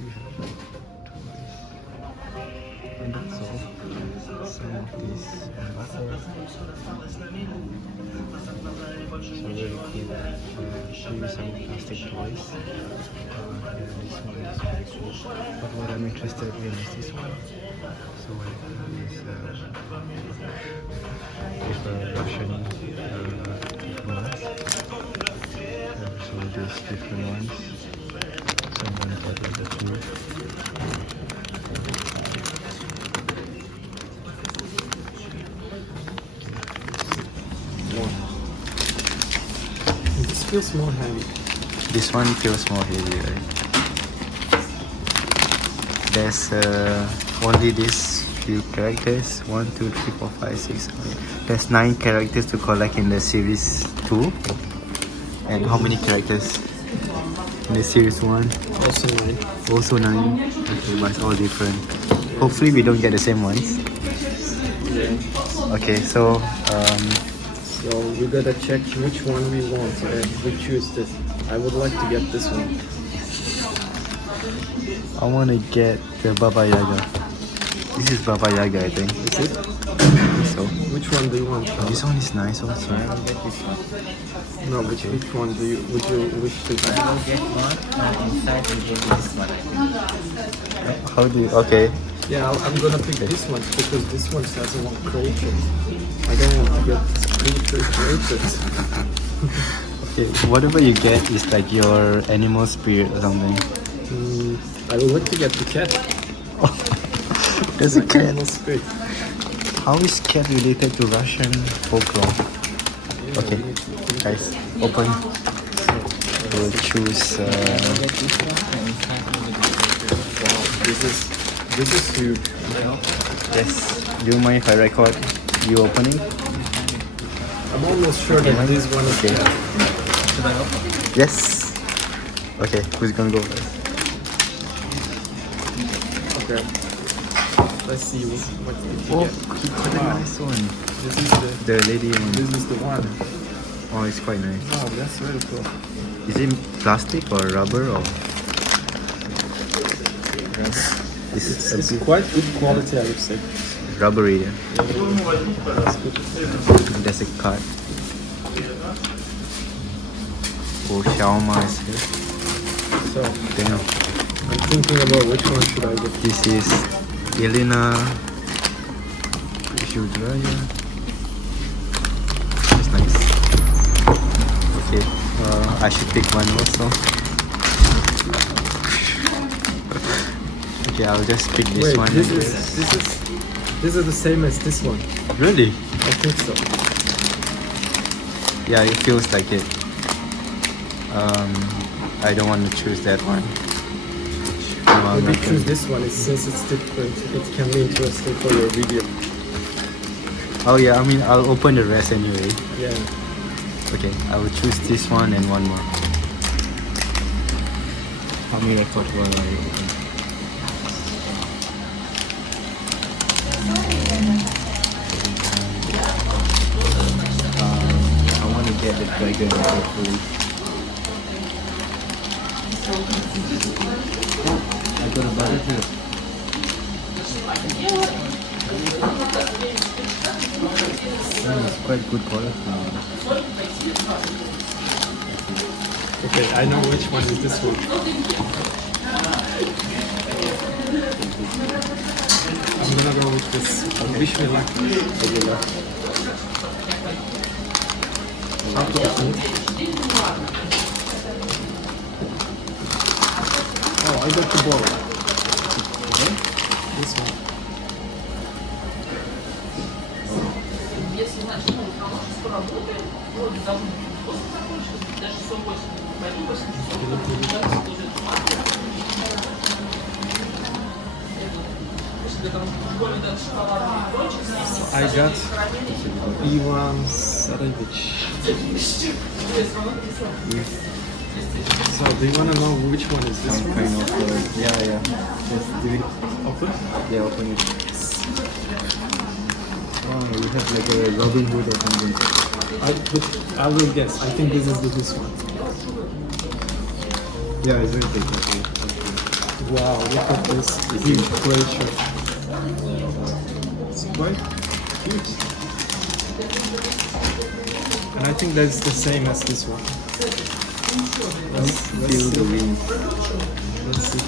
we have like toys. And that's all. Some of these buttons. So very cool. Show you some plastic toys. And this one is very cool. But what I'm interested in is this one. So what is with a Russian mask. So there's different ones. Someone got the two. This feels more heavy. This one feels more heavy, right? There's only these few characters. 1, 2, 3, 4, 5, 6, 7. There's 9 characters to collect in the series 2. And how many characters in the series 1? Also 9. Also 9. Okay, but it's all different. Hopefully we don't get the same ones. Yeah. Okay, so So we gotta check which one we want and we choose this. I would like to get this one. I want to get the Baba Yaga. This is Baba Yaga, I think. Is it? So Which one do you want? this one is nice also. I will get this one. No, which one would you wish to I will get one and inside will get this one. How do you? Okay. Yeah, I'm gonna pick this one because this one has a lot of creatures. I don't want to get creatures. Okay. Whatever you get is like your animal spirit or something. I would like to get the cat. There's a cat. Animal spirit. How is cat related to Russian folklore? Yeah, Okay, we need to- guys, open. We'll choose. I will get this one and inside will get this one. This is huge. Yes. Do you mind if I record you opening? I'm almost sure that this one is Okay. Should I open? Yes. Okay, who's gonna go first? okay. Let's see what we Oh, get. he got a nice one. This is The lady one. this is the one. Oh, it's quite nice. Wow, that's very cool. Is it plastic or rubber or? Yes. This is a It's bit quite good quality, I would say. rubbery. Yeah? That's good. There's a card. Oh, Xiaoma is here. So Damn. I'm thinking about which one should I get. This is Elena Judraya. It's nice. Okay, I should pick one also. Okay, I'll just pick this Wait, one. this is the same as this one. Really? I think so. Yeah, it feels like it. I don't want to choose that one. No, I'm Maybe not choose gonna- this one. Since it's different, it can be interesting for your video. Oh yeah, I mean I'll open the rest anyway. Yeah. Okay, I will choose this one and one more. How many records will I open? I want to get the dragon hopefully. I got a butter too. It's quite good quality. Okay, I know which one is this one. I'm gonna go with this. Wish me luck. How to open it? Oh, I got the ball. This one. Если начнем скоро работаем, вроде должны быть просто закончилось, даже 108, пойду 800. I got Ivan Sarevich. So, do you want to know which one is this Some one? kind of yeah. Just do it. Open? Yeah, open it. Oh, you have like a Robin Hood or something. I will guess. I think this is this one. Yeah, it's very big. Okay. Wow, look at this huge glacier. It's quite huge. And I think that's the same as this one. Feel the wind. Let's see.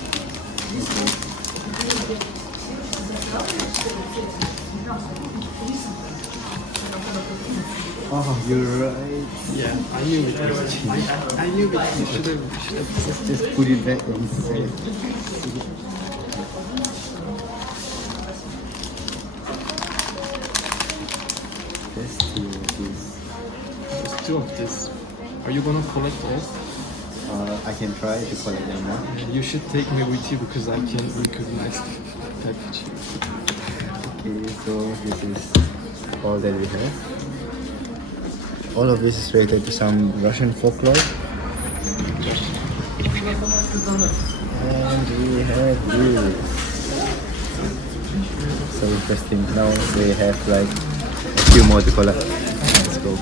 Oh, you're right. Yeah, I knew it. I knew it. You should have. Just put it back inside. There's two of these. There's two of this. Are you gonna collect all? I can try to collect them more. You should take me with you because I can't recognize the package. Okay, so this is all that we have. All of this is related to some Russian folklore. And we have this. So interesting. Now we have like a few more to collect. Let's go.